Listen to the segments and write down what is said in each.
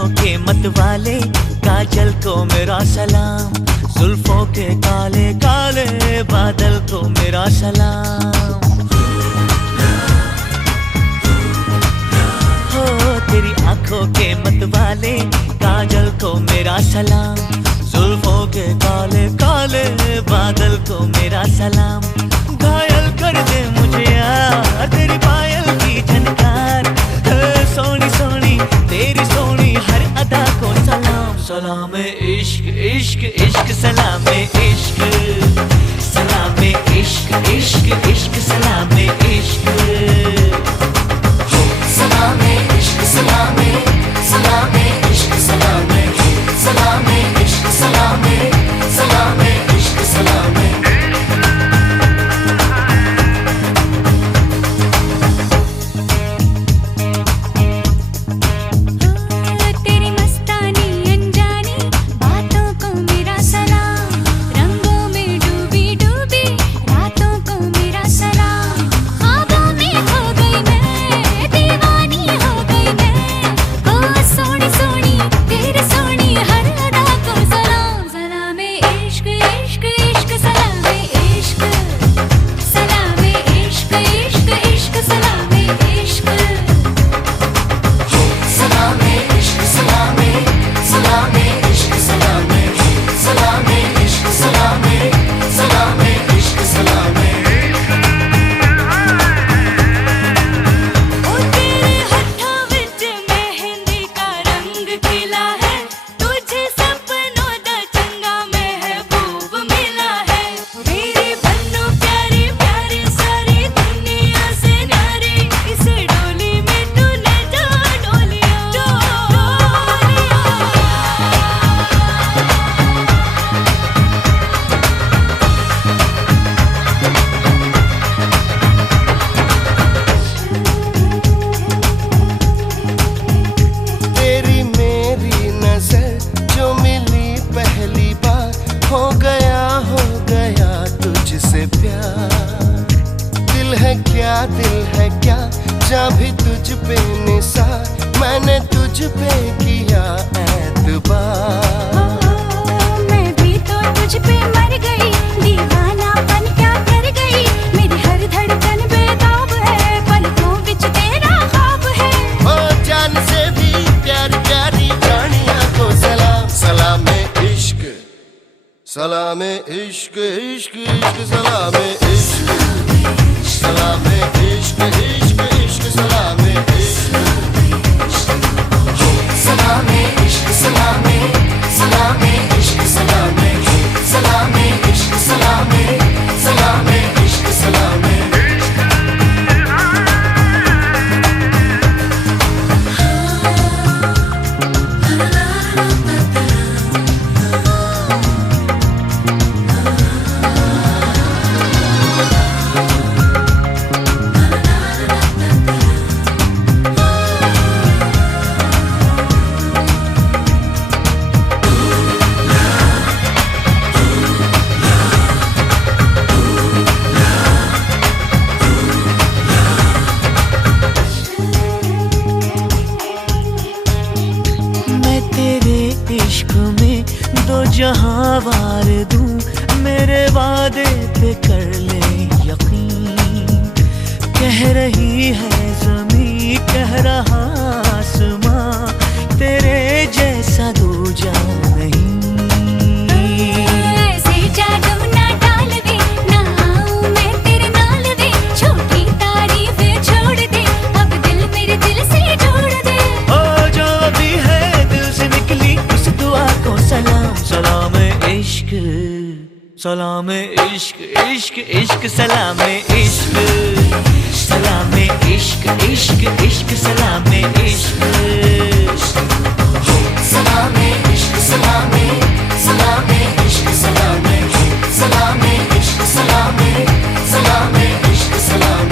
आंखों के मत वाले काजल को मेरा सलाम, जुल्फों के काले काले बादल को मेरा सलाम। हो तेरी आंखों के मत वाले काजल को मेरा सलाम, जुल्फों के काले काले बादल को मेरा सलाम। घायल कर दे मुझे यार तेरी पायल की झनकार, सोनी सोनी तेरी सोनी हर अदा को सलाम। सलाम इश्क इश्क इश्क सलाम इश्क, सलाम इश्क इश्क इश्क सलाम इश्क, सलाम इश्क सलाम सलाम इश्क सलाम, सलाम इश्क सलाम सलाम इश्क सलाम। दिल है क्या जा भी तुझ पे निसार, मैंने तुझ पे किया एतबार। मैं भी तो तुझ पे मर गई, दीवानापन क्या कर गई, मेरी हर धड़कन बेताब है, पलकों विच तेरा ख्वाब है। ओ जान से भी प्यारी प्यारी जानिया को सलाम, सलाम इश्क सलाम इश्क इश्क इश्क सलाम इश्क, सलाम इश्क इश्क इश्क सलाम इश्क, सलाम इश्क सलाम सलाम इश्क सलाम, सलाम इश्क सलाम सलाम इश्क सलाम। इश्क में दो जहां वार दूं, मेरे वादे पे कर ले यकीन। कह रही है ज़मीं कह रहा आसमां, तेरे जैसा दूजा नहीं। सलाम इश्क इश्क इश्क सलाम इश्क, सलाम इश्क इश्क इश्क सलाम इश्क, सलाम इश्क सलाम सलाम इश्क सलाम, सलाम इश्क सलाम सलाम इश्क सलाम।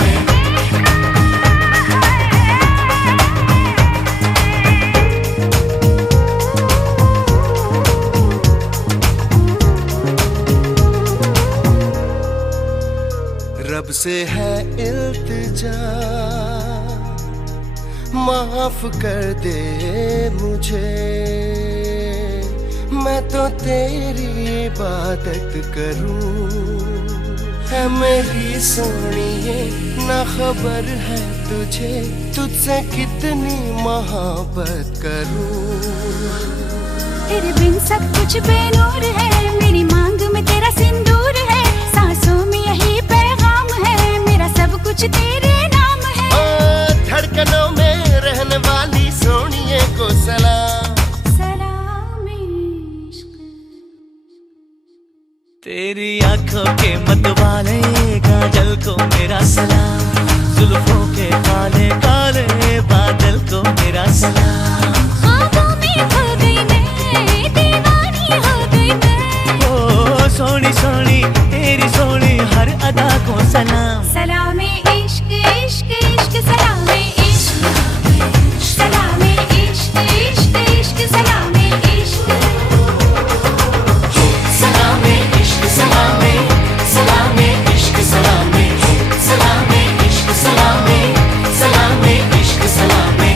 रब से है इल्तिजा माफ कर दे मुझे, मैं तो तेरी इबादत करूं। है मेरी सोनिए ना खबर है तुझे, तुझसे कितनी मोहब्बत करूं। तेरे बिन सब कुछ बेनूर है, मेरी मांग में तेरा सिंदूर है, सांसों में यही पैगाम है, मेरा सब कुछ तेरे नाम है। ओ धड़कनों में रहने वाली सोनिए को सलाम। सलाम इश्क। तेरी आंखों के मतवाले काजल को मेरा सलाम, जुल्फों के काले काले बादल को मेरा सलाम। ख्वाबों में खो गई मैं, दीवानी हो गई मैं। ओ सोनी सोनी तेरी सोनी हर अदा को सलाम। सलाम इश्क इश्क इश्क सलाम इश्क, सलाम इश्क इश्क इश्क सलाम इश्क। सलामे इश्क सलामे, सलामे इश्क सलामे, सलामे इश्क सलामे, सलामे इश्क सलामे।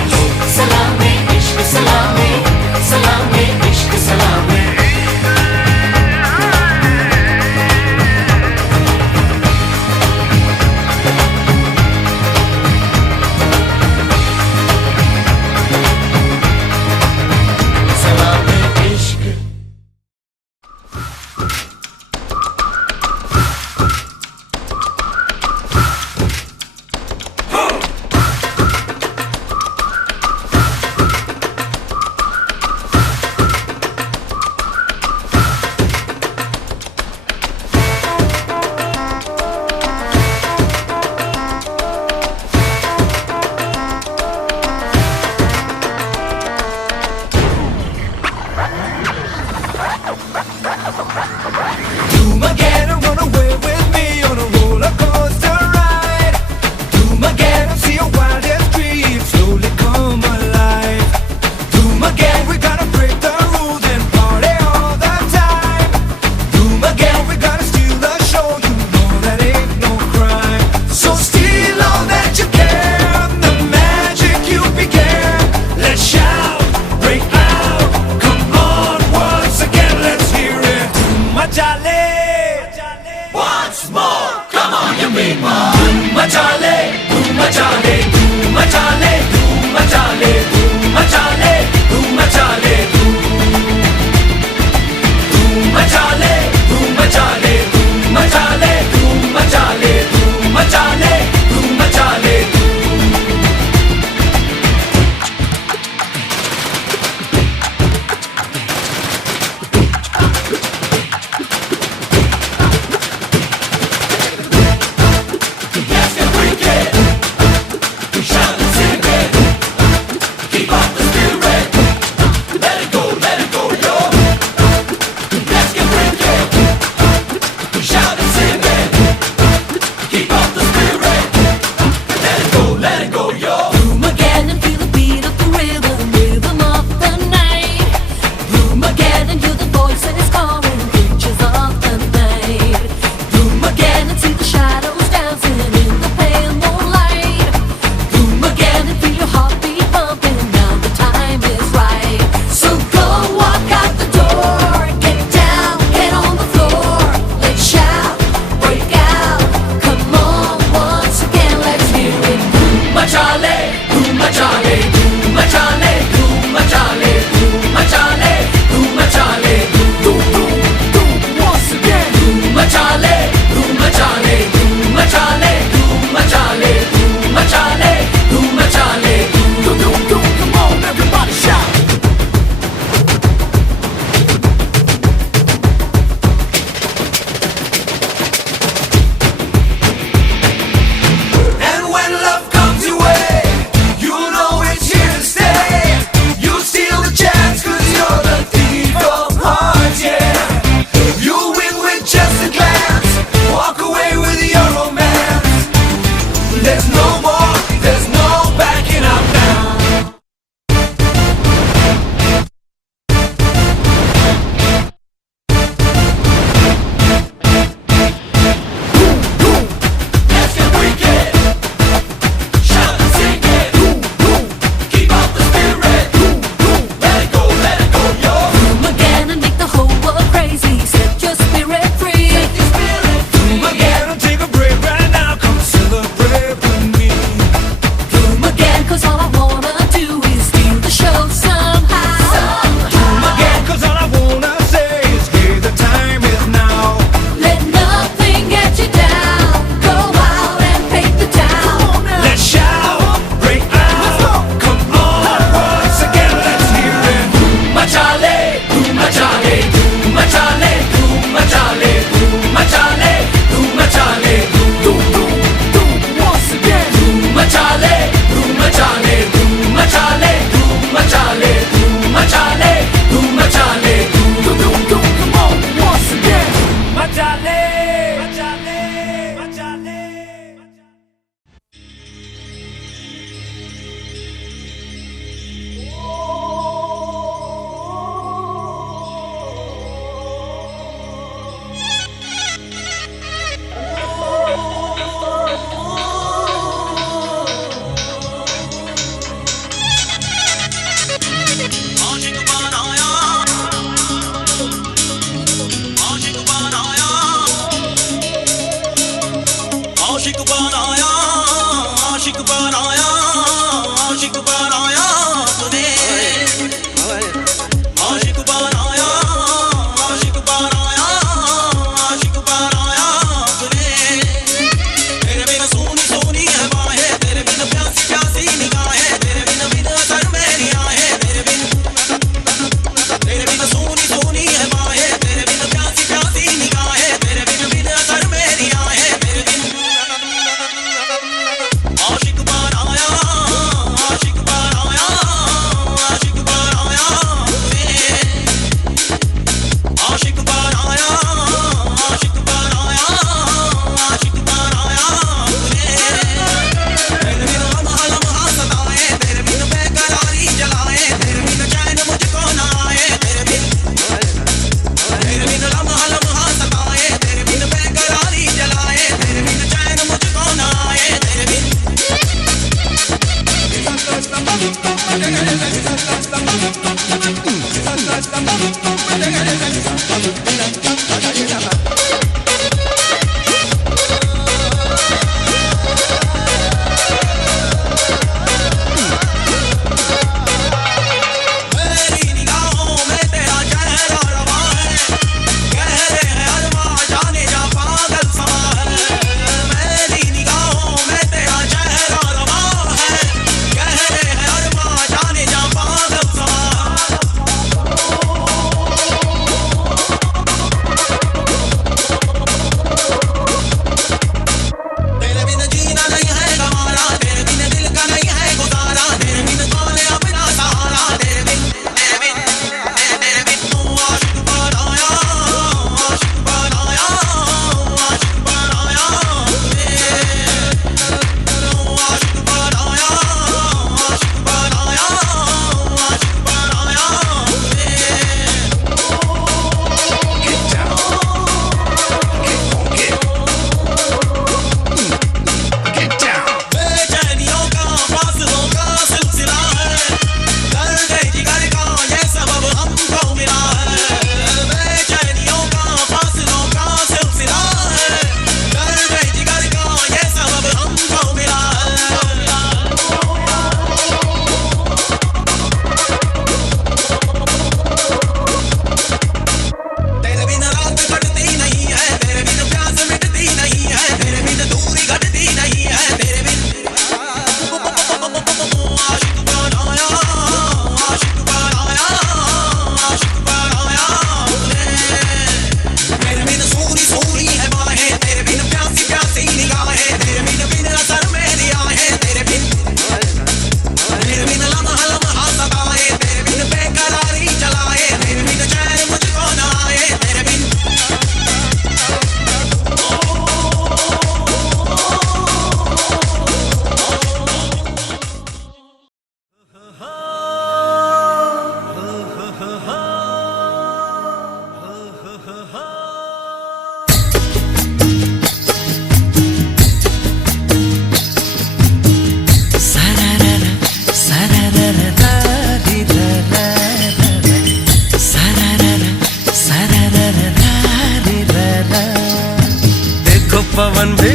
पवन भी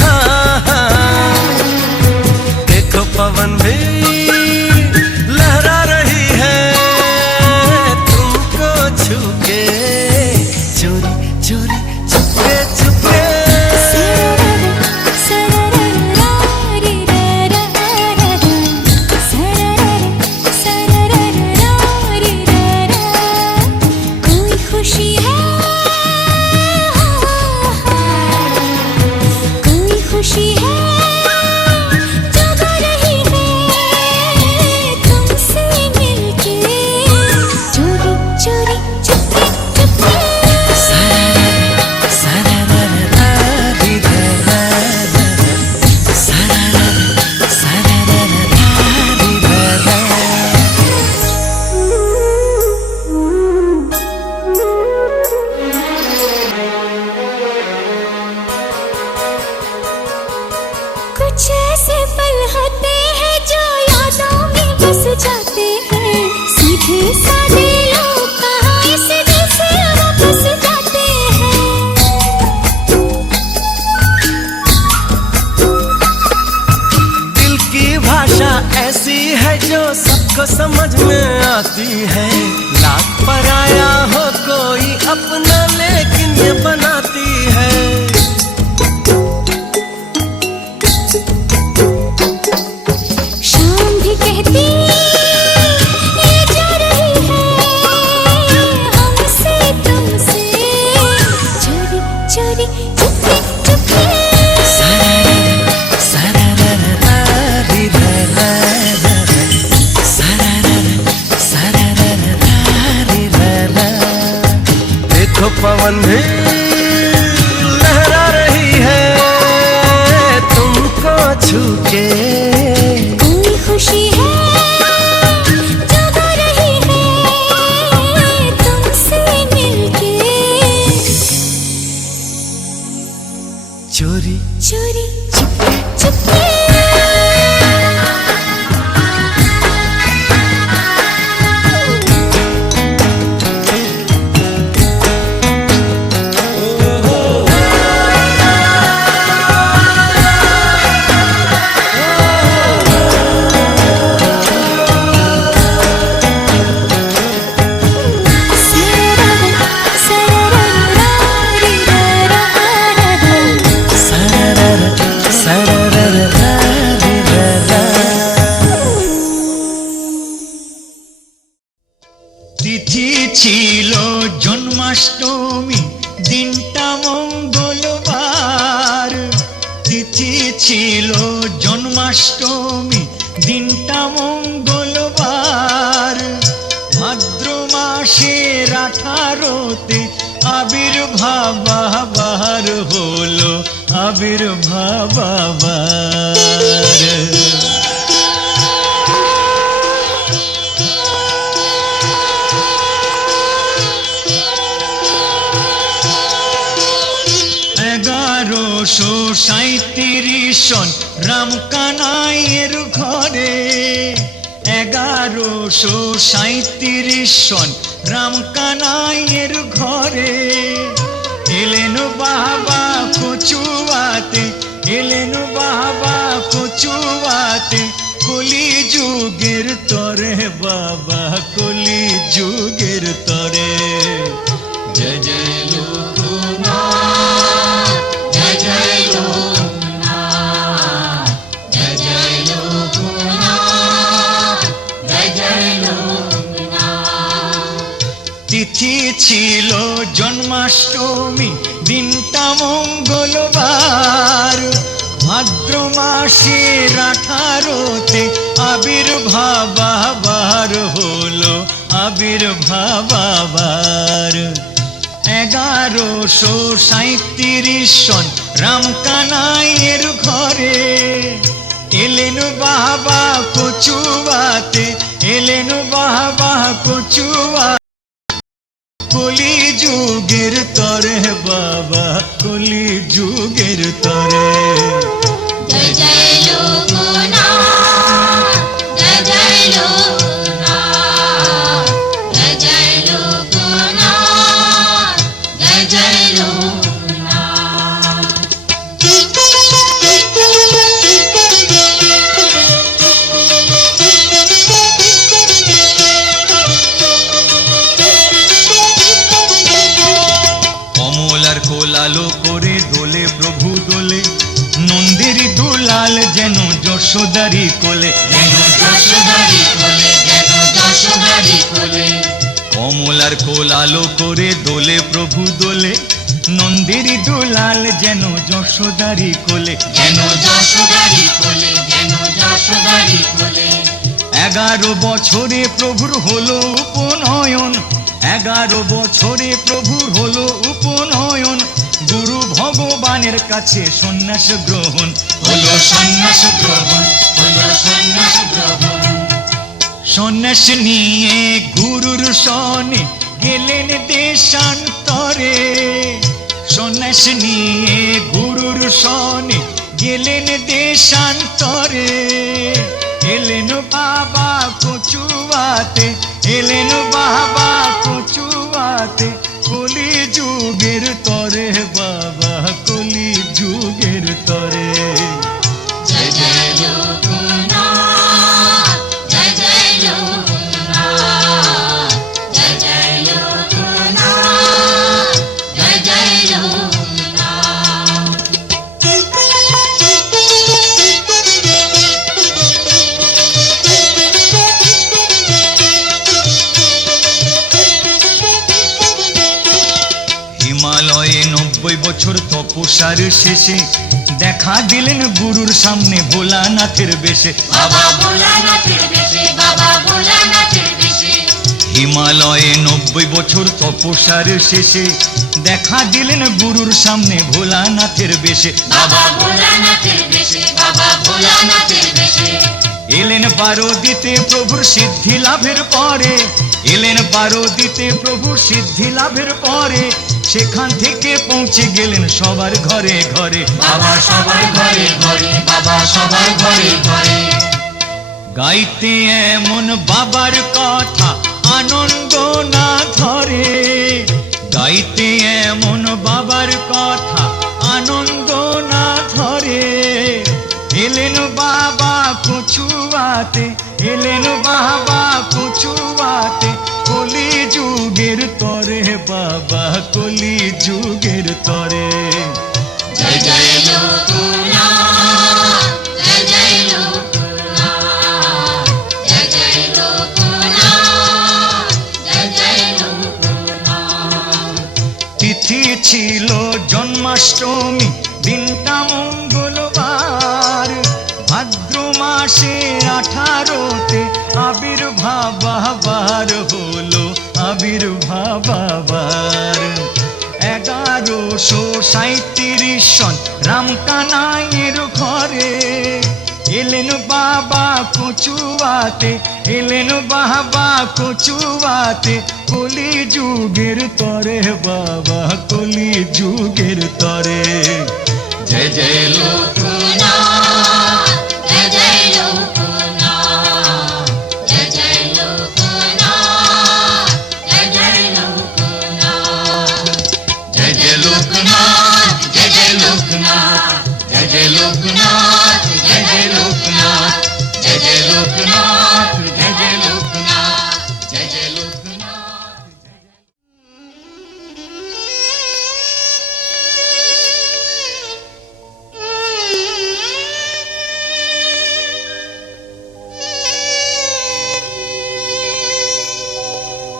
हाँ हाँ देखो पवन भी लहरा रही है तुमको छू के चोरी चोरी छुपके छुपके कोई खुशी है खुशी है जगा रही है तुमसे मिलके चोरी चोरी चुपके चुपके कुछ ऐसे पल होते हैं जो यादों में बस जाते हैं सीधे साधे लोग कहाँ इस दिल से वापस जाते हैं दिल की भाषा ऐसी है जो सबको समझ में आती है लाख पराया हो कोई अपना लेकिन ये बनाती है कहती ये जा रही है हमसे तुमसे चोरी चोरी चुपके चुपके देखो আঠারোতে আবির্ভাব আবার হলো আবির্ভাব আবার। এগারোশো 37 সন রামকানাইয়ের ঘরে, 1137 সন রামকানাইয়ের ঘরে এলেন বাবা কচুয়াতে, এলেন বাবা কচুয়াতে, কলি যুগের তরে বাবা কলি যুগের তরে। জয় জয় লোকনাথ, জয় জয় লোকনাথ, জয় জয় লোকনাথ, জয় জয় লোকনাথ। তিথি ছিল জন্মাষ্টমী, দিনটা মঙ্গলবার, ভাদ্র মাসের 18তে আবির্ভাব আবার হলো আবির্ভাব আবার। 1137 সন রামকানাইয়ের ঘরে এলেন বাবা কচুয়াতে, এলেন বাবা কচুয়া, কলি যুগের তরে বাবা কলি যুগের তরে। জয় জয় লোকনাথ, জয় জয় লোকনাথ, জয় জয় লোকনাথ, জয় জয় লোকনাথ। কমলার কোলালো করে দোলে প্রভু দোলে, নন্দির দুলাল যেন যশোদারি কোলে, যেন যশোদারি কোলে, যেন যশোদারি কোলে। কমলার কোলালো করে দোলে প্রভু দোলে, নন্দির দুলাল যেন যশোদারি কোলে, যেন যশোদারি কোলে, যেন যশোদারি কোলে। 11 বছরে প্রভুর হলো উপনয়ন, 11 বছরে প্রভুর হলো উপনয়ন, গুরু ভগবানের কাছে সন্ন্যাস গ্রহণ, হলো সন্ন্যাস গ্রহণ, হলো সন্ন্যাস গ্রহণ। সন্ন্যাস নিয়ে গুরুর শনে গেলেন দেশান্তরে, সন্ন্যাস নিয়ে গুরুর শনে গেলেন দেশান্তরে, এলেন বাবা কচুয়াতে, এলেন বাবা কচুয়াতে, কলি যুগের তরে বাবা কলি যুগের তরে। জয় জয় লোকনাথ, জয় জয় লোকনাথ, জয় জয় লোকনাথ, জয় জয় লোকনাথ। হিমালয়ে 90 বছর তপস্যার শেষে দেখা দিলেন গুরুর সামনে ভোলানাথের বেশে, বাবা ভোলানাথের বেশে, বাবা ভোলানাথের বেশে। হিমালয়ে 90 বছর তপস্যার শেষে দেখা দিলেন গুরুর সামনে ভোলানাথের বেশে, বাবা ভোলানাথের বেশে, বাবা ভোলানাথের বেশে। এলেন পারদিতে প্রভুর সিদ্ধি লাভের পরে, এলেন পারদিতে প্রভুর সিদ্ধি লাভের পরে, সেখান থেকে পৌঁছে গেলেন সবার ঘরে ঘরে, বাবা সবার ঘরে ঘরে, বাবা সবার ঘরে ঘরে। গাইতে এমন বাবার কথা আনন্দ না ধরে, গাইতে এমন বাবার কথা আনন্দ না ধরে, এলেন বাবা কচুয়াতে, এলেন বাবা কচুয়াতে, কলি যুগের তরে বাবা কলি যুগের তরে। জয় জয় লোকনাথ, জয় জয় লোকনাথ, জয় জয় লোকনাথ, জয় জয় লোকনাথ। তিথি ছিল জন্মাষ্টমী, দিনটা মঙ্গলবার, ভাদ্র মাসের 18তে আবির্ভাব আবার হলো আবির্ভাব আবার। 1837 সন রামকানাইয়ের ঘরে এলেন বাবা কচুয়াতে, এলেন বাবা কচুয়াতে, কলি যুগের তরে বাবা কলি যুগের তরে। जय जय लोकनाथ, जय जय लोकनाथ, जय जय लोकनाथ, जय जय लोकनाथ, जय जय लोकनाथ, जय जय लोकनाथ, जय जय लोकनाथ, जय जय लोकनाथ, जय जय लोकनाथ, जय जय लोकनाथ, जय जय लोकनाथ।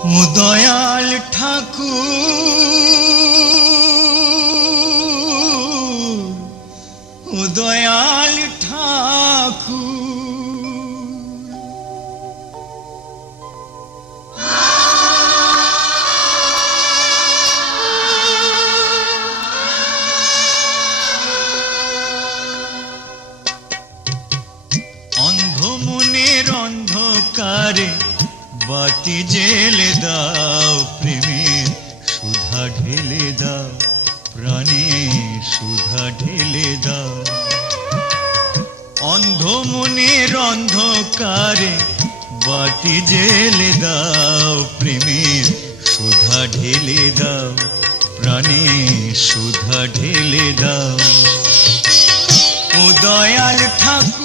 ও দয়াল ঠাকুর, ও দয়াল ঠাকুর, অন্ধ মনের অন্ধকারে বাতি জেলে দাও, প্রেমের সুধা ঢেলে দাও, প্রাণে সুধা ঢেলে দাও। অন্ধ মনের অন্ধকারে বাতি জেলে দাও, প্রেমের সুধা ঢেলে দাও, প্রাণে সুধা ঢেলে দাও। ও দয়াল ঠাকুর,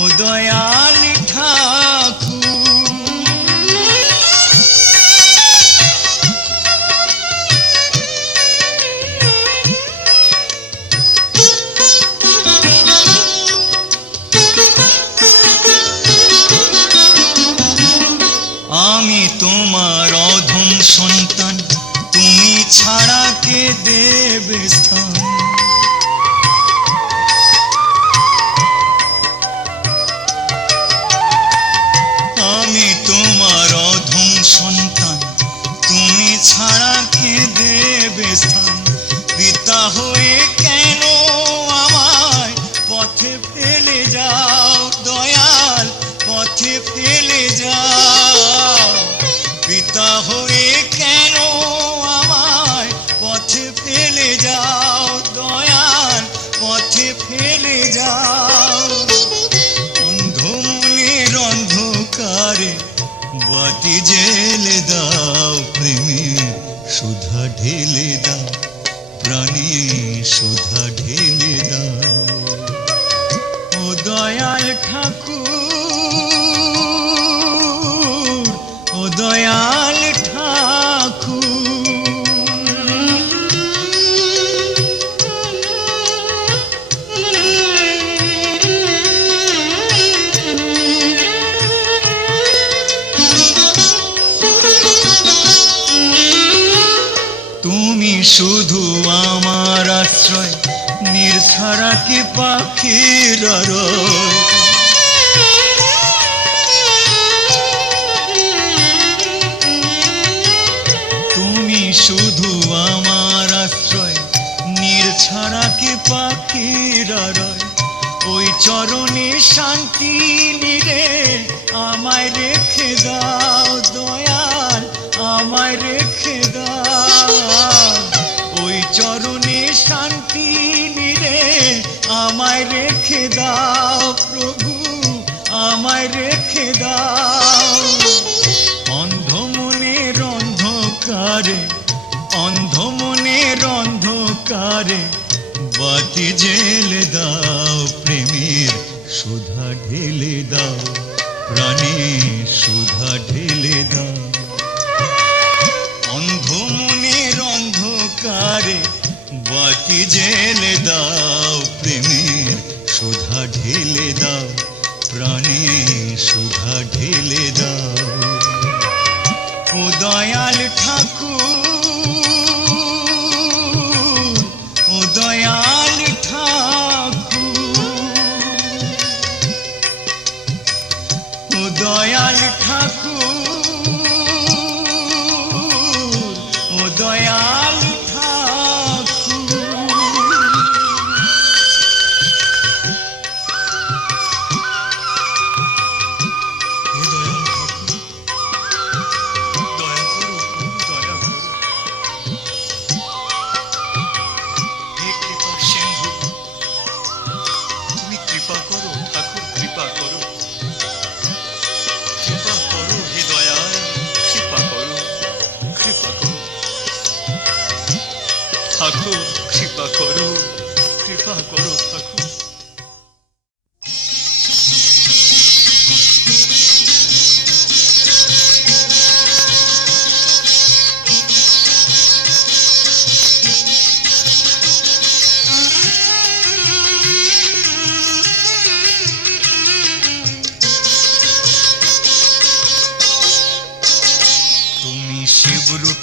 ও দয়াল ঠাকুর, আমি তোমার অধম সন্তান, তুমি ছাড়া কে দেবে স্থান। আমি তোমার অধম সন্তান, তুমি ছাড়া কে দেবে স্থান। পিতা হয়ে কেন আমায় পথে ফেলে যাও, দয়াল পথে ফেলে যাও। পিতা হয়ে কেন আমায় পথে ফেলে যাও, দয়াল পথে ফেলে যাও। অন্ধ মনের অন্ধকারে বাতি জেলে দাও, প্রেমের সুধা ঢেলে দাও, প্রাণে সুধা ঢেলে দাও। ও দয়াল ঠাকুর, ও দয়াল ঠাকুর, তুমি শুধু আমার আশ্রয়, নির্ছাড়া কি পাখির আরয়। তুমি শুধু আমার আশ্রয়, নির্ছাড়া কি পাখির আরয়। ওই চরণে শান্তি নিরে আমায় রেখে দাও, দয়াল আমায় রেখে দাও। ওই চরণে শান্তি নিরে আমায় রেখে দাও, প্রভু আমায় রেখে দাও। অন্ধ মনের অন্ধকারে, অন্ধ মনের অন্ধকারে বাতি জেলে দাও, প্রেমের সুধা ঢেলে দাও, প্রাণে সুধা ঢেলে দাও। অন্ধ মনের অন্ধকারে বাতি জেলে দাও, প্রেমের সুধা ঢেলে দাও, প্রাণে সুধা ঢেলে দাও। ও দয়াল ঠাকুর, ও দয়াল ঠাকুর, ও দয়াল ঠাকুর।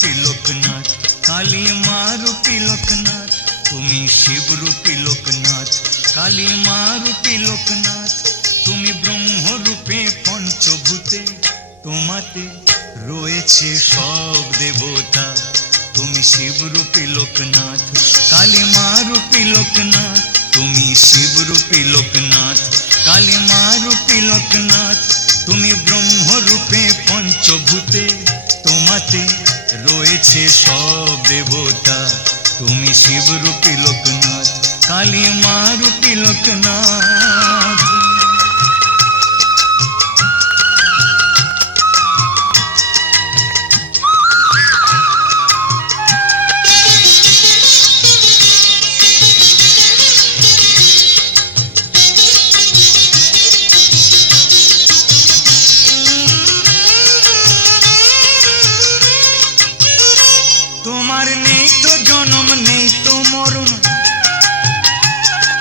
রূপী লোকনাথ, কালী মা রূপী লোকনাথ, তুমি শিব রূপী লোকনাথ, কালী মা রূপী লোকনাথ, তুমি ব্রহ্ম রূপে পঞ্চভূতে, তোমাতে রয়েছে সব দেবতা, তুমি শিব রূপী লোকনাথ, কালী মা রূপী লোকনাথ, তুমি শিব রূপী লোকনাথ, কালী মা রূপী লোকনাথ, তুমি ব্রহ্ম রূপে পঞ্চভূতে, তোমাতে রয়েছে সব দেবতা, তুমি শিব রূপী লোকনাথ, কালী মা রূপী লোকনাথ। তোমার নেই তো জনম নেই তো মরণ,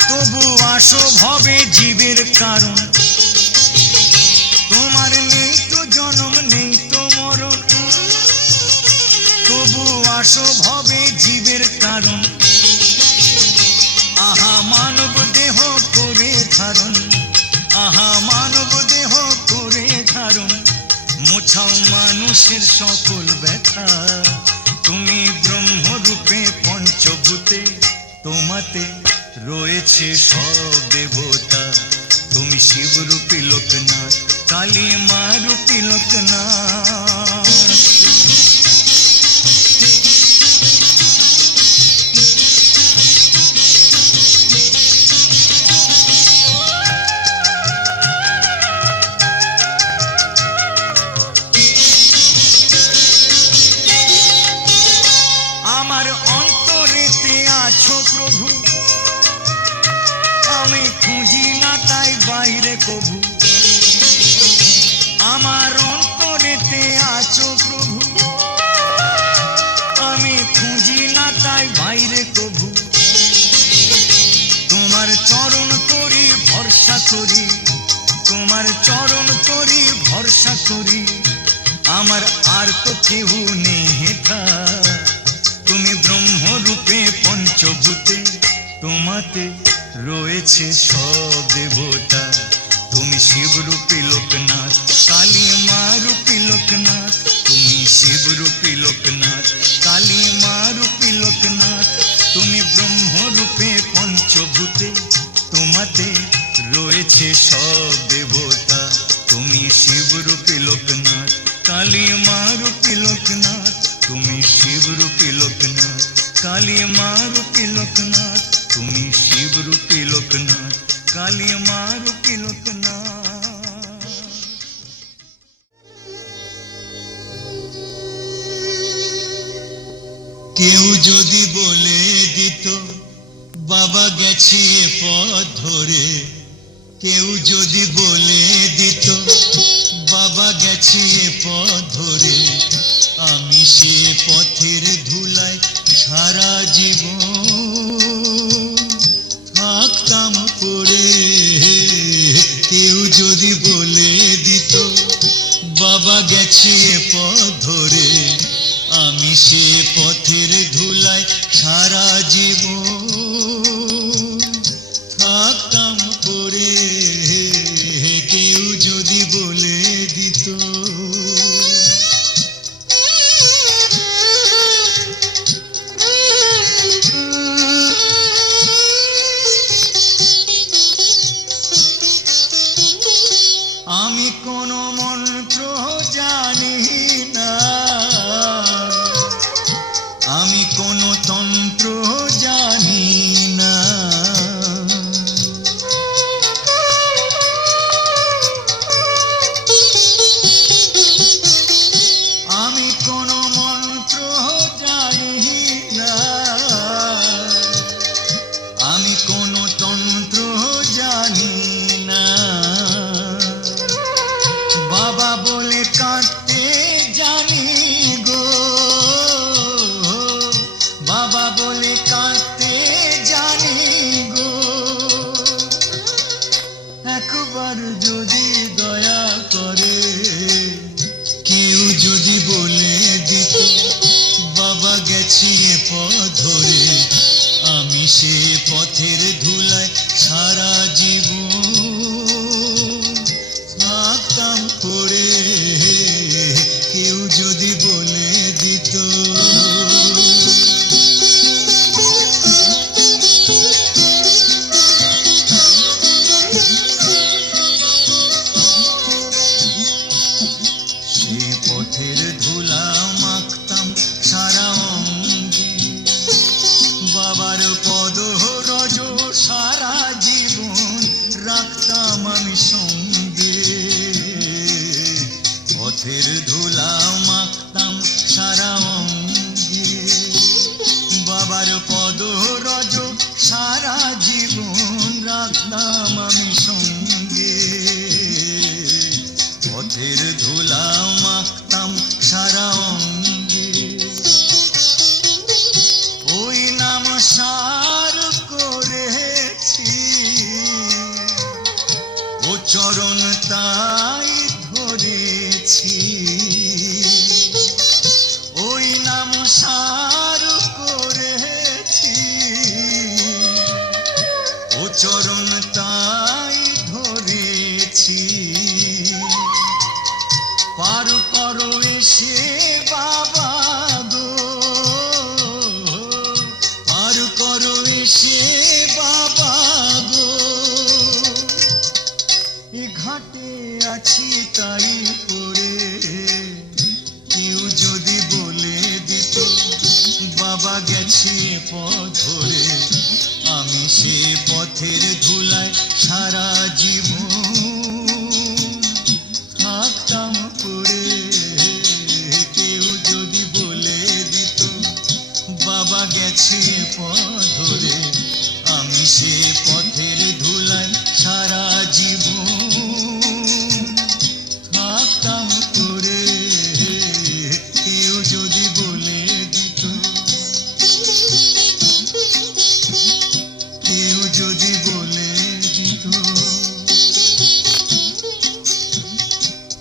তবু আসো ভবে জীবের কারণ, তোমার নেই তো জনম নেই তো মরণ, তবু আসো ভবে জীবের কারণ, আহা মানব দেহ করে ধারণ, আহা মানব দেহ করে ধারণ, মোছাও মানুষের সকল ব্যথা, তুমি ব্রহ্ম রূপে পঞ্চভূতে, তোমাতে রয়েছে সব দেবতা, তুমি শিব রূপী লোকনাথ, কালী মা রূপী লোকনাথ। আমার অন্তরেতে আছো প্রভু, আমি খুঁজি না তাই বাইরে কভু, আমার অন্তরেতে আছো প্রভু, আমি খুঁজি না তাই বাইরে কভু, তোমার চরণ তরি ভরসা করি, তোমার চরণ তরি ভরসা করি, আমার আর তো কেউ নেই হেথা, তুমি ব্রহ্ম রূপে পঞ্চভূতে, তোমাতে রয়েছে সব দেবতা, তুমি শিব রূপী লোকনাথ, কালী মা রূপী লোকনাথ, তুমি শিব রূপী লোকনাথ, কালী মা রূপী লোকনাথ, তুমি ব্রহ্ম রূপে পঞ্চভূতে, তোমাতে রয়েছে সব দেবতা, তুমি শিব রূপী লোকনাথ, কালী মা রূপী লোকনাথ, তুমি শিব রূপী লোকনাথ, কালী মা রূপী লোকনাথ, তুমি শিব রূপী লোকনাথ, কালী মা রূপী লোকনাথ। কেউ যদি বলে দিত বাবা গেছে এ পথ ধরে, কেউ যদি বলে দিত বাবা গেছে এ পথ ধরে, আমি সে পথের ধুলায় সারা জীবন থাকতাম পড়ে, কেউ যদি বলে দিত বাবা গেছে এ পথ ধরে, আমি সে পথের ধুলায় সারা জীবন থাকতাম পড়ে, কেউ যদি বলে দিত। আমি কোনো মন্ত্র জানি না, আমি কোনো তন্ত্র জানি না, আমি কোনো মন্ত্র জানি না, আমি কোনো তন্ত্র জানি না, বাবা বলে কাঁদতে জানি গো, বাবা বলে কাঁদতে জানি গো, একবার যদি দয়া করে কেউ যদি বলে দিত ও চরণ তাই ধরেছি, ওই নাম সার করেছি, ও চরণ তাই ধরেছি। পার করো এসে বাবা গো, পার করো এসে বাবা গো, এ ঘাটে আছি তাই পড়ে। কেউ যদি বলে দিত বাবা গেছে পথ ধরে, আমি সে পথের ধুলায় সারা জীবন থাকতাম পড়ে। কেউ যদি বলে দিত বাবা গেছে পথ ধরে, আমি সে পথের ধুলায় সারা জীবন থাকতাম পড়ে। কেউ যদি বলে দিত, কেউ যদি বলে দিত,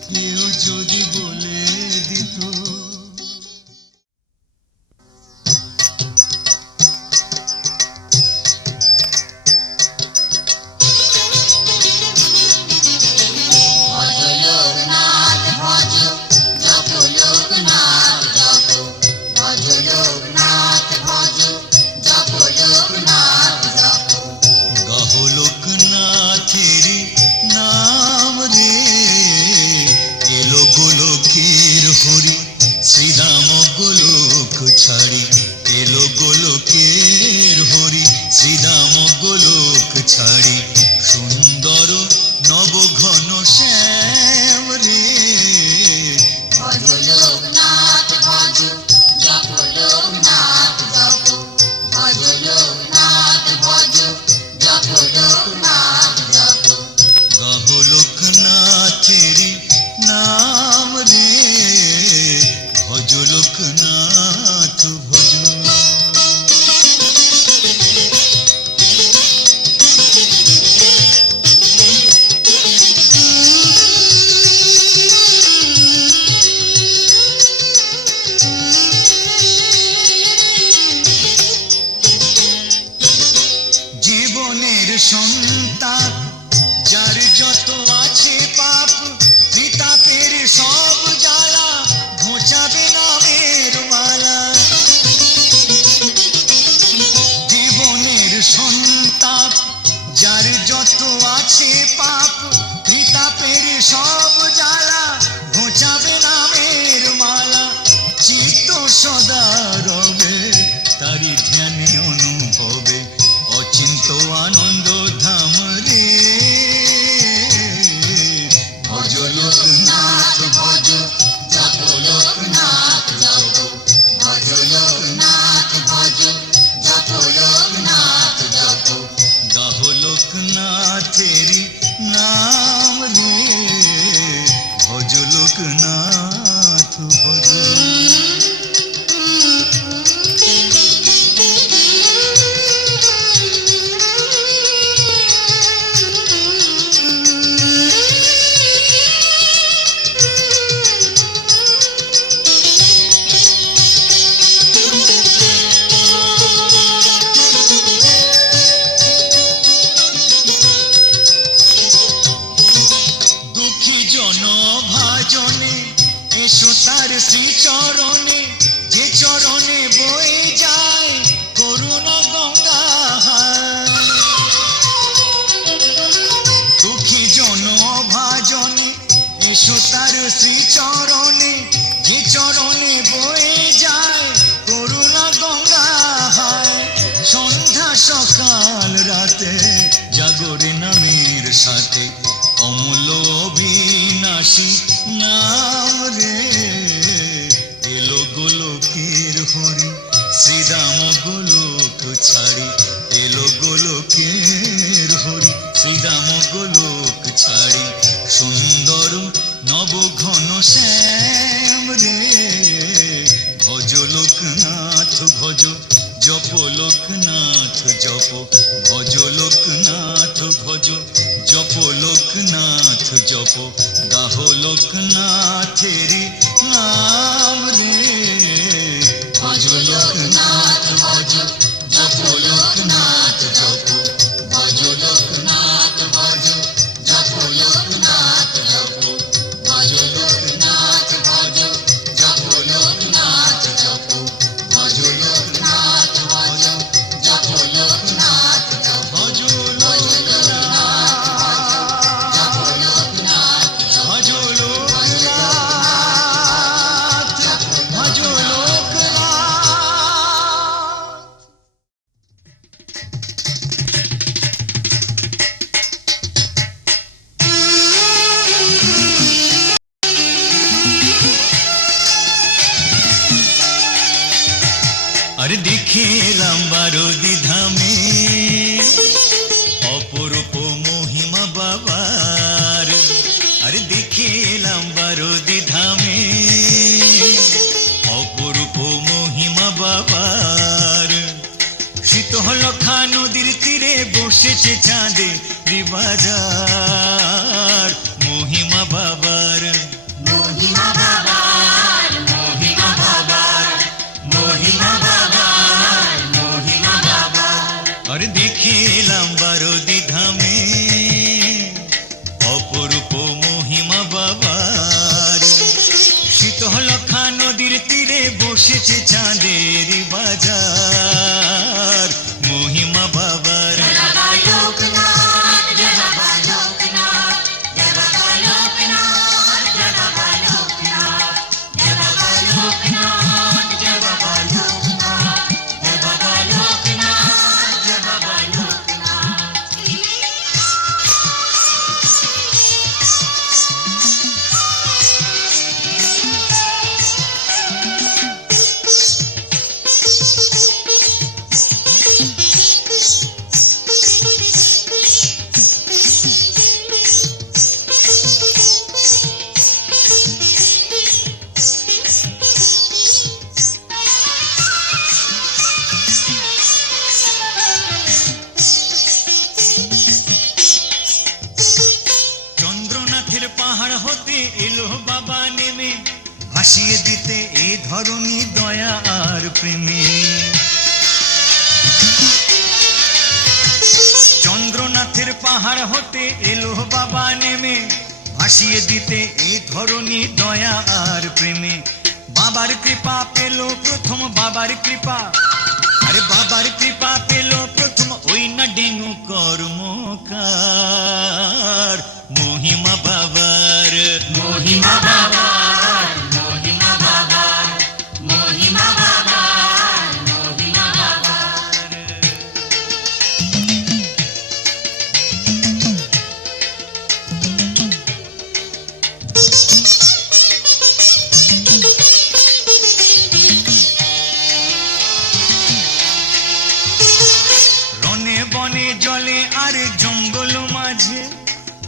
কেউ যদি বলে দিত। গাহো লোকনাথেরি নাম রে, এলো গোলকের হরি শ্রীরাম গোলক ছাড়ি, এলো গোলকের হরি শ্রীরাম গোলক ছাড়ি। সুন্দর নব ঘন শ্যাম রে, ভজ লোকনাথ ভজ, জপ লোকনাথ জপ, ভজ লোকনাথ ভজ, জপ লোকনাথ জপ। গাহো লোকনাথেরি নাম রে, ভজ লোকনাথ ভজ। জীবনের সন্তাপ যার যত আছে পাপ, বিতাপের সব জ্বালা ঘোচাবে নামের মালা। জীবনের সন্তাপ যার যত আছে পাপ, বিতাপের সব জ্বালা ঘোচাবে নামের মালা। চিত্ত সদা রবে তারি ধ্যানে অনুভবে, অচিন্ত আনন্দ ধাম রে। ভজ লোকনাথ ভজ, জপ লোকনাথ জপ, ভজ লোকনাথ ভজ, জপ লোকনাথ জপ। গাহো লোকনাথেরি নাম রে, ভজ লোকনাথ ভজ। দুঃখী জন ভাজনে এসো তার শ্রী চরণে, যে চরণে বয়ে যায় করুণা গঙ্গা। দুঃখী জন ভাজনে এসো তার শ্রী চরণে, যে চরণে বয়ে যায় করুণা গঙ্গা। সন্ধ্যা সকাল রাতে জাগরে নামের সাথে, অমূল্য অবিনাশী নাম রে। এলো গোলকের হরি শ্রীরাম গোলক ছাড়ি, এলো গোলকের হরি শ্রীরাম গোলক ছাড়ি। সুন্দর নব ঘন শ্যাম রে, ভজ লোকনাথ ভজ, জপ লোকনাথ জপ, ভজ লোকনাথ ভজ, জপ লোকনাথ জপো গাহো লোকনাথেরি নাম রে। ভজ লোকনাথ ভজ জপো লোকনাথ জপো ভজ লোকনাথ ভজ জপো লোকনাথ জপো ভজ লোকনাথ ভজ জপো লোকনাথ জপো ভজ লোকনাথ ভজ জপো লোকনাথ জপো ভজ ভজ লোকনাথ জপো লোকনাথ ভজ লোকনাথ ভজ লোকনাথ। আর দেখে এলাম বারোদি ধামে অপরূপ মহিমা বাবার। আর দেখে এলাম বারোদি ধামে অপরূপ মহিমা বাবার। শীতলক্ষা নদীর তীরে বসেছে চাঁদে বাজার মহিমা বাবার। মহিমা বাবার মহিমা বাবার মহিমা বাবার মহিমা বাবার। আর দেখে এলাম বারোদি ধামে অপরূপ মহিমা বাবার। শীতলক্ষা নদীর তীরে বসেছে চাঁদের বাজার মহিমা বাবার। জয় বাবা লোকনাথ জয় বাবা লোকনাথ জয় বাবা লোকনাথ জয় বাবা লোকনাথ জয় বাবা লোকনাথ জয় বাবা লোকনাথ জয় বাবা লোকনাথ জয় বাবা লোকনাথ। চন্দ্রনাথের পাহাড় হতে এলো বাবা নেমে ভাসিয়ে দিতে এ ধরনী দয়া আর প্রেমে। চন্দ্রনাথের পাহাড় হতে এলো বাবা নেমে ভাসিয়ে দিতে এ ধরনী দয়া আর প্রেমে। বাবার কৃপা পেল প্রথম বাবার কৃপা। আরে বাবার কৃপা পেল প্রথম ওই না ডেঙ্গু কর্মকার মহিমা বাবার। মহিমা বাবার মহিমা বাবার মহিমা বাবার মহিমা বাবার। রনে বনে জলে আর জঙ্গল মাঝে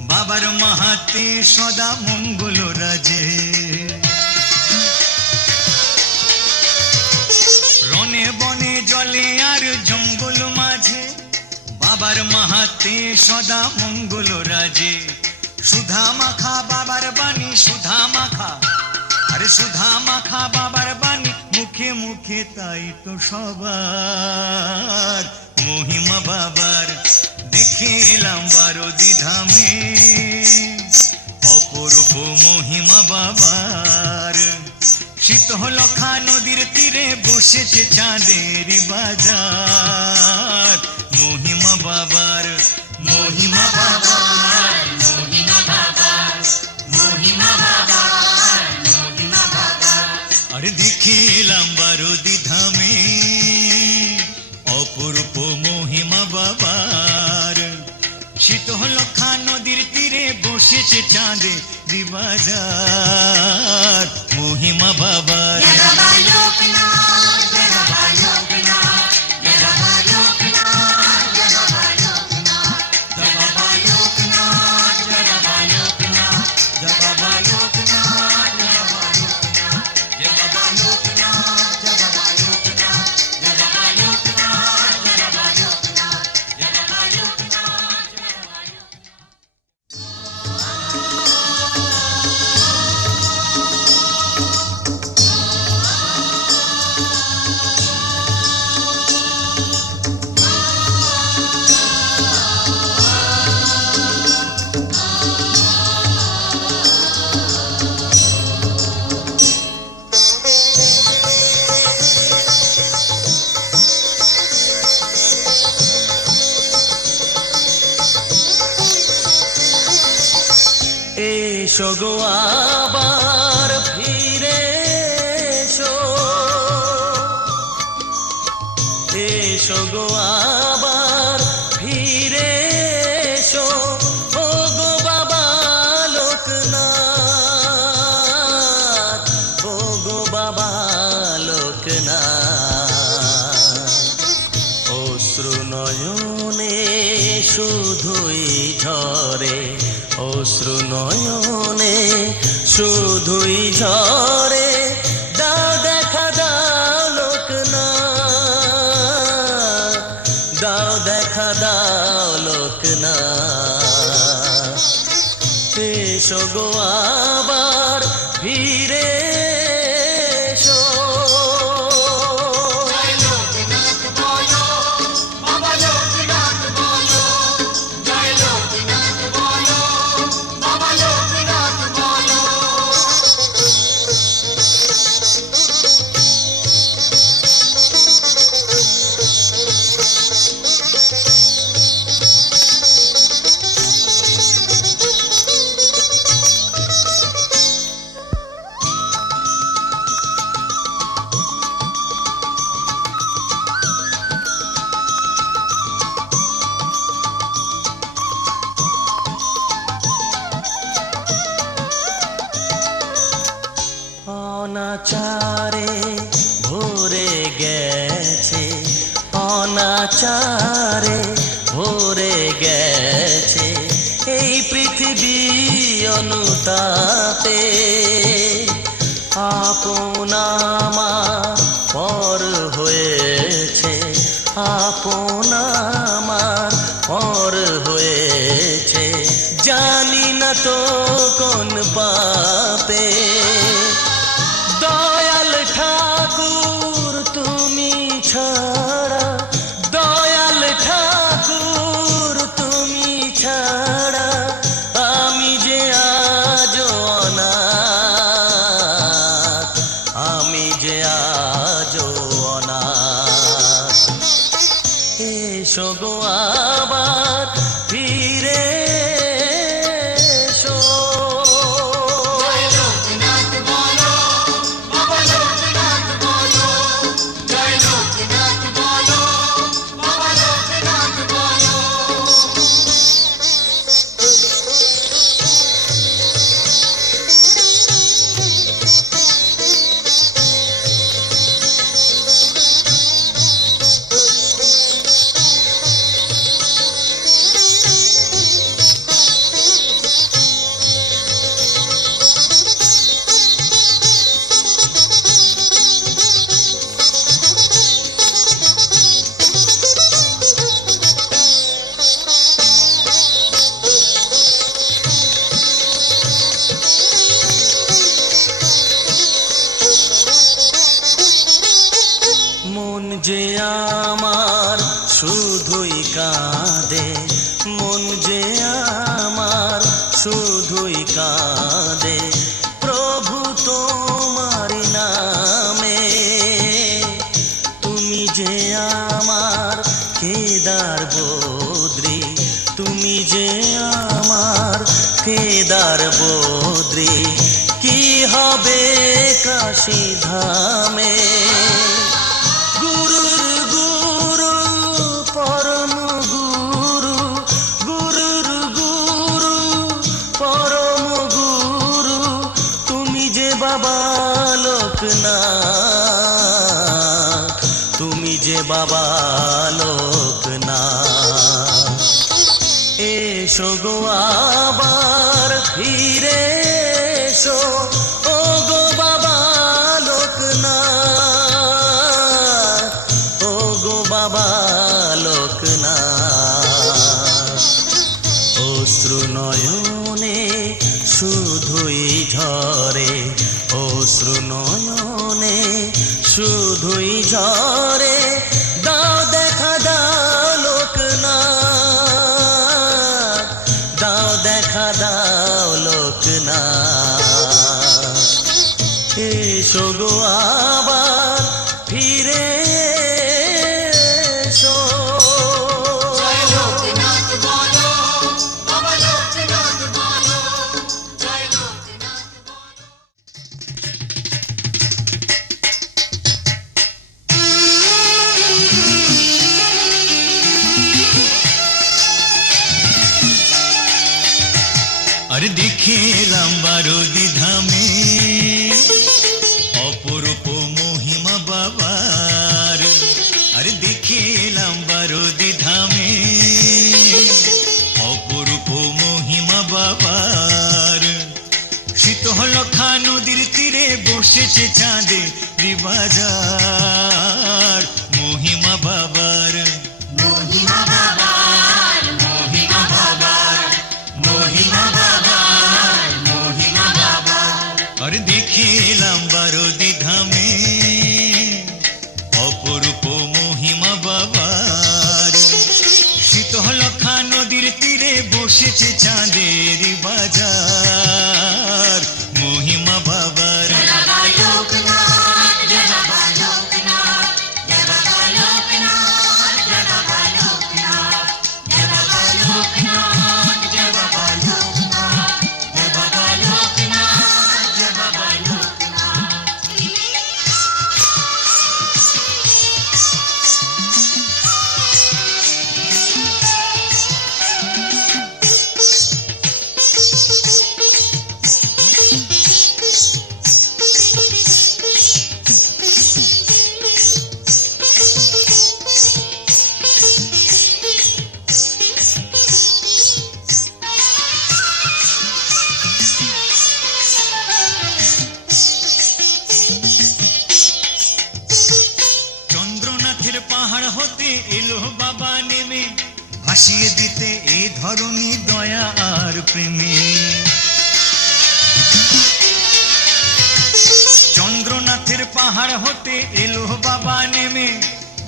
বাবার মাহাতে সদা মঙ্গল রাজে। রনে বনে জলে আর জঙ্গল মাঝে বাবার মাহাতে সদা মঙ্গল রাজে। সুধা মাখা বাবার বাণী সুধা মাখা। আরে সুধা মাখা বাবার বাণী মুখে মুখে তাই তো সবার মহিমা বাবার। দেখে এলাম বারোদি ধামে অপরূপ মহিমা বাবার। শীতলক্ষা নদীর তীরে বসেছে চাঁদের বাজার মহিমা বাবার। মহিমা বাবার মহিমা বাবার মহিমা বাবার মহিমা বাবার। আর দেখে এলাম বারোদি ধামে অপরূপ মহিমা বাবার। শীতলক্ষা নদীর তীরে বসেছে চাঁদে বাজার মহিমা বাবার। জয় বাবা লোকনাথ জয় বাবা লোকনাথ জয় বাবা লোকনাথ জয় বাবা লোকনাথ জয় বাবা লোকনাথ জয় বাবা লোকনাথ জয় বাবা লোকনাথ জয় বাবা লোকনাথ জয় বাবা লোকনাথ জয় বাবা লোকনাথ জয় বাবা লোকনাথ জয় বাবা লোকনাথ জয় বাবা লোকনাথ জয় বাবা লোকনাথ। এসো গো আবার ফিরে এসো, এসো গো আবার ফিরে এসো, ও গো বাবা লোকনাথ, ও গো বাবা লোকনাথ। অশ্রু নয়নে শুধুই ঝরে, অশ্রু নয়নে শুধুই ঝরে, দাও দেখা দাও লোকনাথ, দাও দেখা দাও লোকনাথ। এসো গো আবার ফিরে এসো। জয় লোকনাথ বলো, বাবা লোকনাথ বলো, জয় লোকনাথ বলো, বাবা লোকনাথ বলো। অনাচারে ভরে গেছে, অনাচারে ভরে গেছে এই পৃথিবী অনুতাপে। আপন আমার পর হয়েছে, আপন আমার পর হয়েছে, জানি না তো কোন পাপে। দয়াল ঠাকুর তুমি ছাড়া, দয়াল ঠাকুর তুমি ছাড়া, আমি যে আজ অনাথ, আমি যে আজ অনাথ। এসো গো আবার ফিরে এসো। জয় লোকনাথ বলো, বাবা লোকনাথ বলো, জয় লোকনাথ বলো, বাবা লোকনাথ বলো। মন যে আমার শুধুই কাঁদে, মন যে আমার শুধুই কাঁদে, প্রভু তোমার নামে। তুমি যে আমার কেদার বদ্রী, তুমি যে আমার কেদার বদ্রী, কি হবে কাশী ধামে। গুরুর গুরু পরম গুরু, গুরুর গুরু পরম গুরু, তুমি যে বাবা লোকনাথ, তুমি যে বাবা লোকনাথ। এসো গো আবার ফিরে এসো, ও গো বাবা লোকনাথ, ও গো বাবা লোকনাথ। অশ্রু নয়নে শুধুই ঝরে, অশ্রু নয়নে শুধুই ঝরে, দাও দেখা দাও লোকনাথ, দাও দেখা দাও লোকনাথ। এসো গো আবার ফিরে এসো। জয় লোকনাথ বলো, বাবা লোকনাথ বলো, জয় লোকনাথ আর দেখে এলাম বারোদি ধামে অপরূপ মহিমা বাবার। আর দেখে এলাম বারোদি ধামে অপরূপ মহিমা বাবার। শীতলক্ষা নদীর তীরে বসেছে চাঁদে বাজার মহিমা বাবার। মহিমা বাবার, মহিমা বাবার, মহিমা বাবার, মহিমা বাবার। আর দেখে এলাম বারোদি ধামে অপরূপ মহিমা বাবার। শীতলক্ষা নদীর তীরে বসেছে চাঁদের বাজার মহিমা বাবার। জয় বাবা লোকনাথ, জয় বাবা লোকনাথ, জয় বাবা লোকনাথ, জয় বাবা লোকনাথ, জয় বাবা লোকনাথ, জয় বাবা লোকনাথ, জয় বাবা লোকনাথ, জয় বাবা লোকনাথ। চন্দ্রনাথের পাহাড় হতে এলো বাবা নেমে ভাসিয়ে দিতে এই ধরনী দয়া আর প্রেমে। চন্দ্রনাথের পাহাড় হতে এলো বাবা নেমে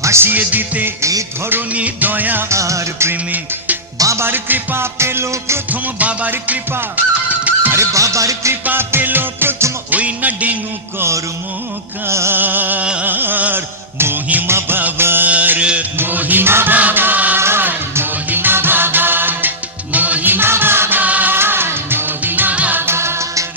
ভাসিয়ে দিতে এই ধরনী দয়া আর প্রেমে। বাবার কৃপা পেল প্রথম, বাবার কৃপা, আরে বাবার কৃপা পেল প্রথম ওই না ডেঙ্গু কর্মকার মহিমা বাবার। মহিমা বাবার, মহিমা বাবার, মহিমা বাবার, মহিমা বাবার।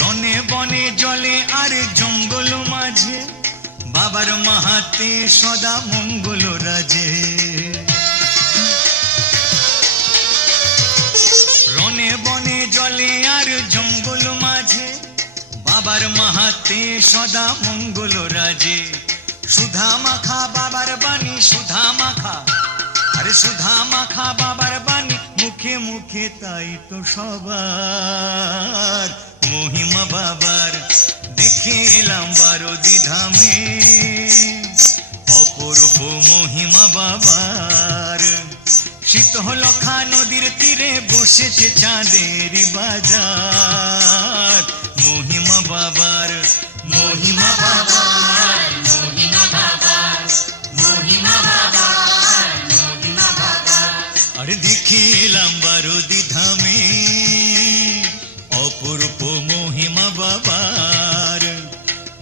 রনে বনে জলে আর জঙ্গল মাঝে বাবার মাহাতে সদা মঙ্গল রাজে। রনে বনে জলে আর জঙ্গল মাঝে বাবার মাহাতে সদা মঙ্গল রাজে। সুধা মাখা বাবার বাণী, সুধা মাখা, আরে সুধা মাখা বাবার বাণী মুখে মুখে তাই তো সবার মহিমা বাবার। দেখে এলাম বারোদি ধামে অপরূপ মহিমা বাবার। শীতলক্ষা নদীর তীরে বসেছে চাঁদের বাজার মহিমা বাবার। মহিমা বাবার, মহিমা বাবার, মহিমা বাবার, মহিমা বাবার। আর দেখে এলাম বারোদি ধামে অপরূপ মহিমা বাবার।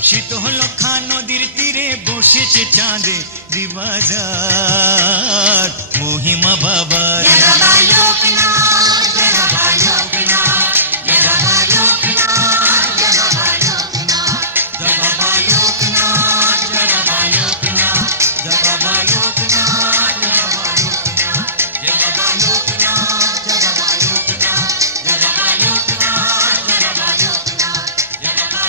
শীতলক্ষা নদীর তীরে বসেছে চাঁদে বাজার মহিমা বাবার। জয় বাবা লোকনাথ, জয় বাবা লোকনাথ, জয় বাবা লোকনাথ, জয় বাবা লোকনাথ, জয় বাবা লোকনাথ, জয় বাবা লোকনাথ, জয় বাবা লোকনাথ, জয় বাবা লোকনাথ, জয় বাবা লোকনাথ, জয় বাবা লোকনাথ, জয় বাবা লোকনাথ, জয় বাবা লোকনাথ, জয় বাবা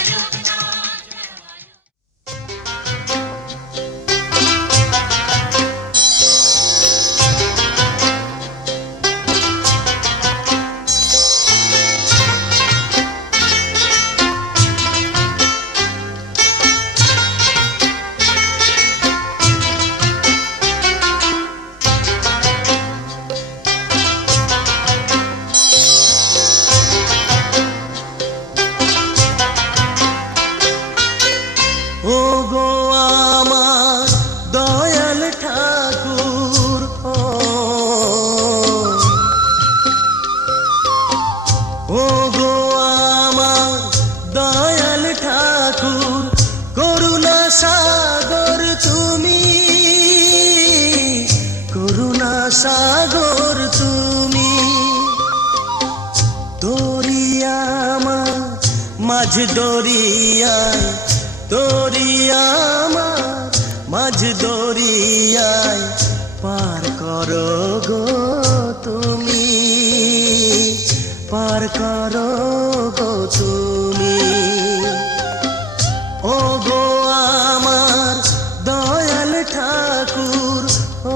ও গো আমার দয়াল ঠাকুর, ও গো আমার দয়াল ঠাকুর, করুণা সাগর তুমি, করুণা সাগর তুমি। দরিয়া আমার মাঝ দরিয়ায়, দরিয়া আমার মাঝ দরিয়ায় পার করো গো তুমি, পার করো গো তুমি। ও গো আমার দয়াল ঠাকুর, ও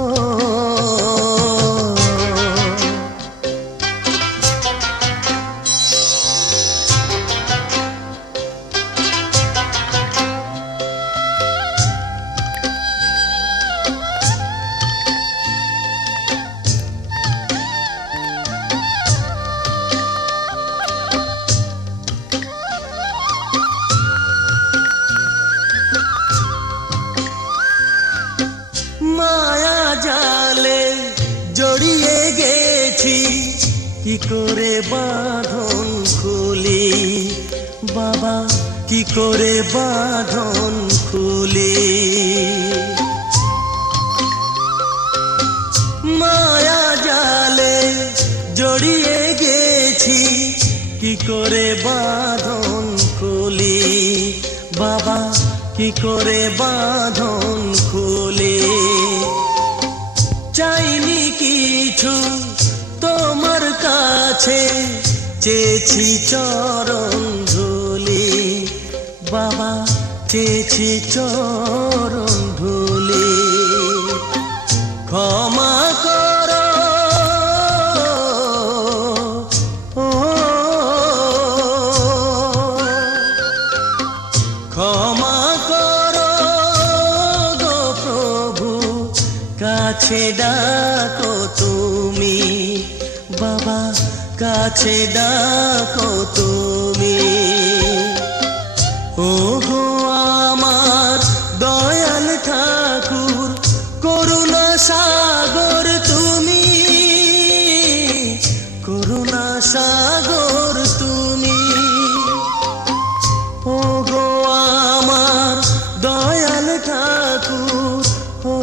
মায়া জালে জড়িয়ে গেছি, কি করে বাঁধন খুলি বাবা, কি করে বাঁধন খুলি। মায়া জালে জড়িয়ে গেছি, কি করে বাঁধন খুলি বাবা, কি করে বাঁধন খুলি। চাইনি কিছু তোমার কাছে, চেয়েছি চরণ ধুলি বাবা, চেয়েছি চরণ ধুলি। ক্ষমা করো ও, ক্ষমা করো গো প্রভু, কাছে ডাকো তুমি বাবা, কাছে ডাকো তুমি। ও গো আমার দয়াল ঠাকুর, করুণা সাগর তুমি, করুণা সাগর তুমি। ও গো আমার দয়াল ঠাকুর, ও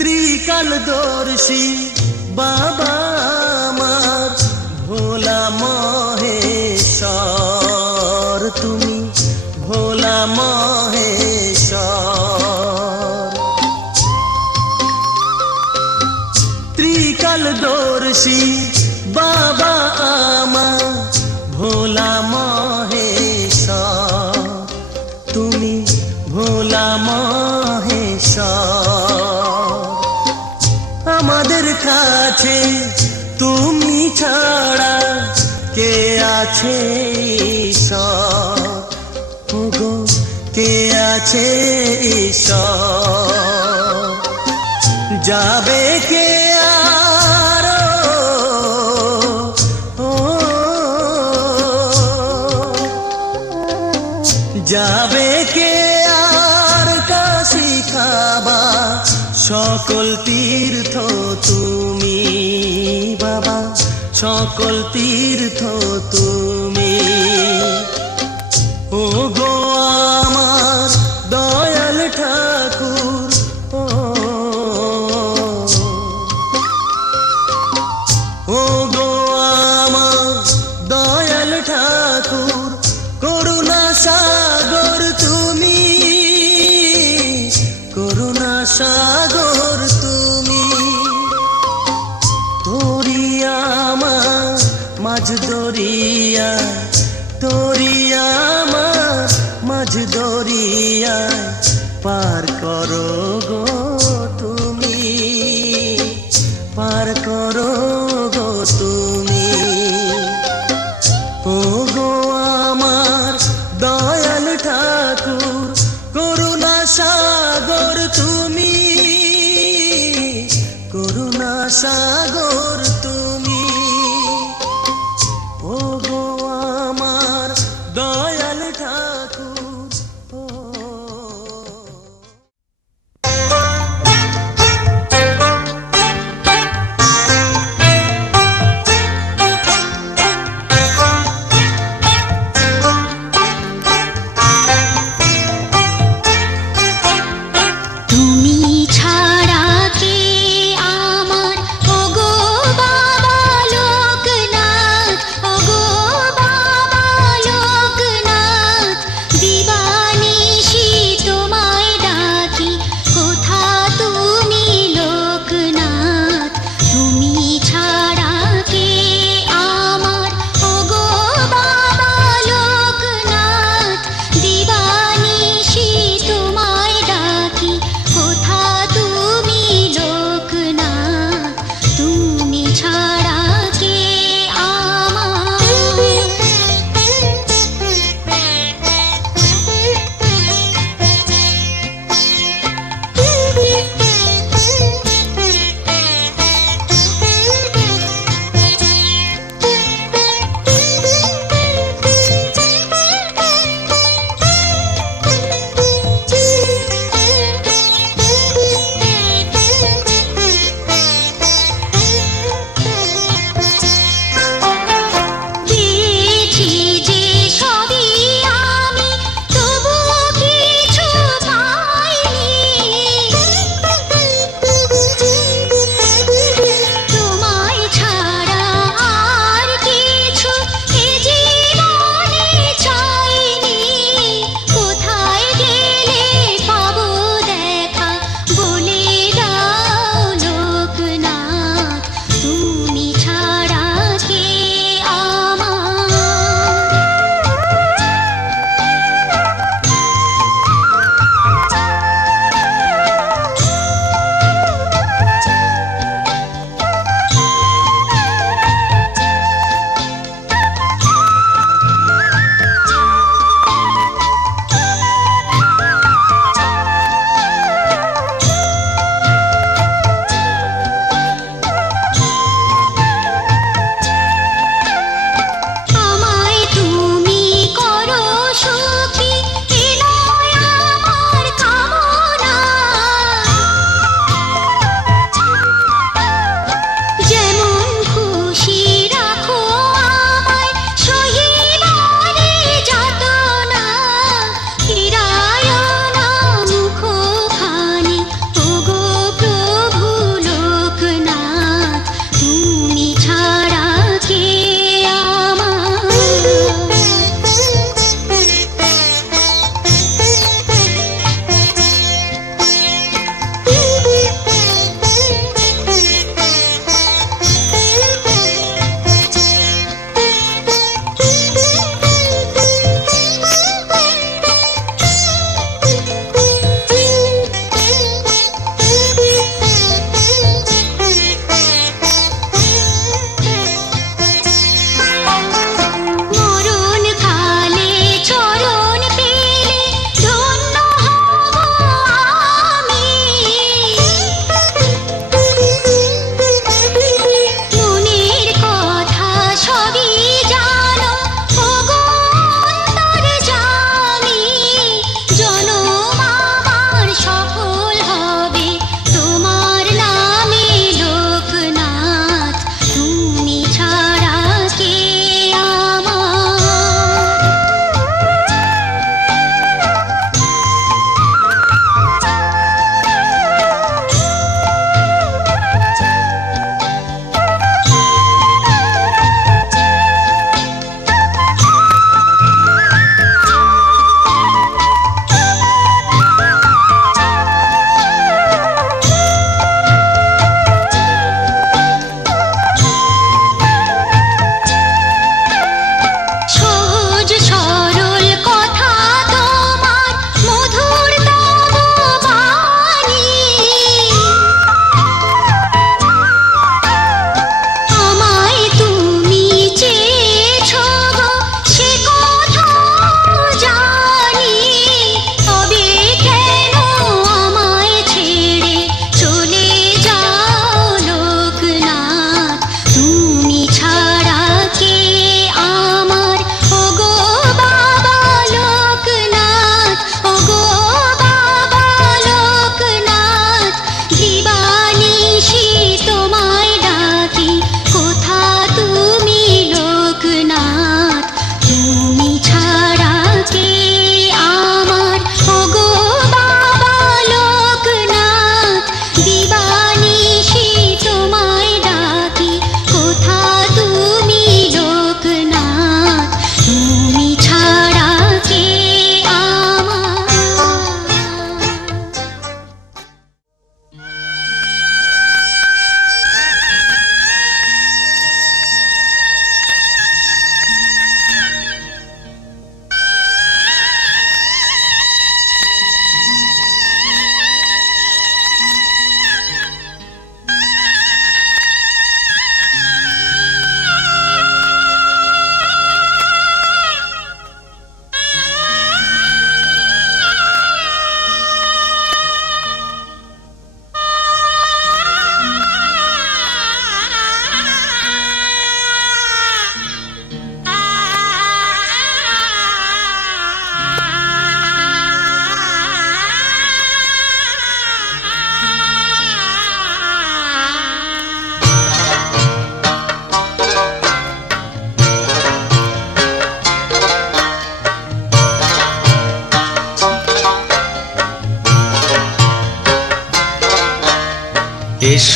ত্রিকালদর্শী বাবা আমার ভোলা মহেশ্বর তুমি, ভোলা মহেশ্বর। ত্রিকালদর্শী বাবা আমার ভোলা মহেশ্বর তুমি, ভোলা মহেশ্বর। আমাদের কাছে তুমি ছাড়া কে আছে ঈশ্বর, ও গো কে আছে ঈশ্বর। যাবে কে আর ও, যাবে কে আর কাশী কাবা, সকল তীর্থ তুমি বাবা, সকল তীর্থ তুমি। ও গো আমার দয়াল ঠাকুর, ও, ও গো আমার দয়াল ঠাকুর, করুণা সাগর তুমি, করুণা সাগর তুমি। দরিয়া আমার মাঝ দরিয়া, দরিয়া আমার মাঝ দরিয়া পার করো গো তুমি, পার করো গো তুমি। ও গো আমার দয়াল ঠাকুর, করুণা সাগর তুমি, করুণা সাগর তুমি। ও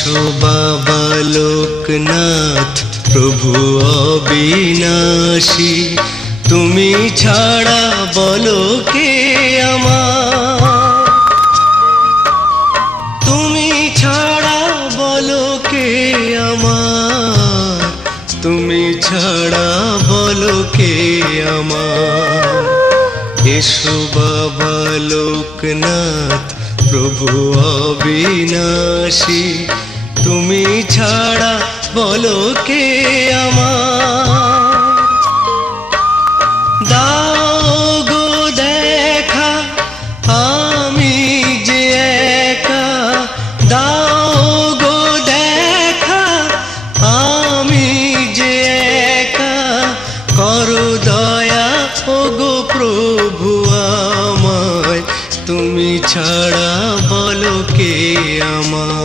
এসো বাবা লোকনাথ প্রভু অবিনাশী, তুমি ছাড়া বলো কে আমার, তুমি ছাড়া বলো কে আমার, তুমি ছাড়া বলো কে আমার। এসো বাবা লোকনাথ প্রভু অবিনাশী, তুমি ছাড়া বলো কে আমার। দাও গো দেখা আমি যে একা, দাও গো দেখা আমি যে একা, করো দয়া ও গো প্রভু আমায়, তুমি ছাড়া বলো কে আমার।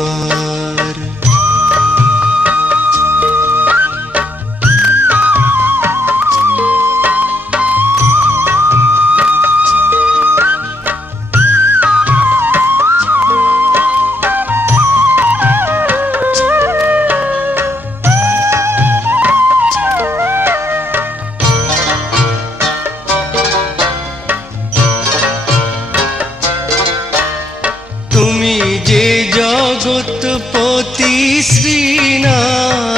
তুমি যে জগৎপতি শ্রীনারায়ণ,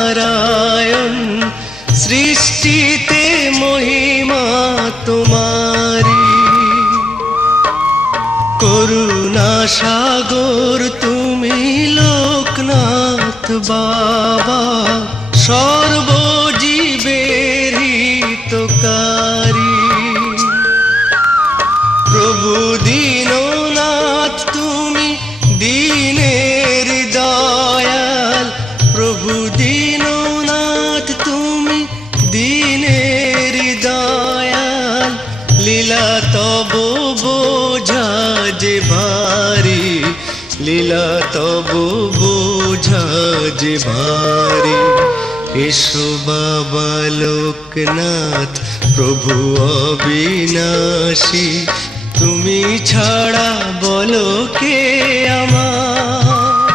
সৃষ্টিতে মহিমা তোমারি, করুণা সাগর তুমি লোকনাথ বাবা, সর্বজীবের হিতকারী। প্রভু দীননাথ তুমি দীনের দয়াল, প্রভু দীননাথ তুমি দীনের দয়াল, লীলা তব বোঝা যে ভারী, লীলা তব বোঝা যে ভারী। এসো বাবা লোকনাথ প্রভু অবিনাশী, তুমি ছাড়া বলো কে আমার,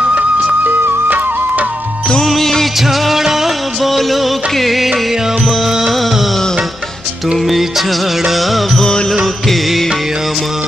তুমি ছাড়া বলো কে আমার, তুমি ছাড়া বলো কে আমার।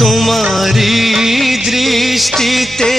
তোমারি দৃষ্টিতে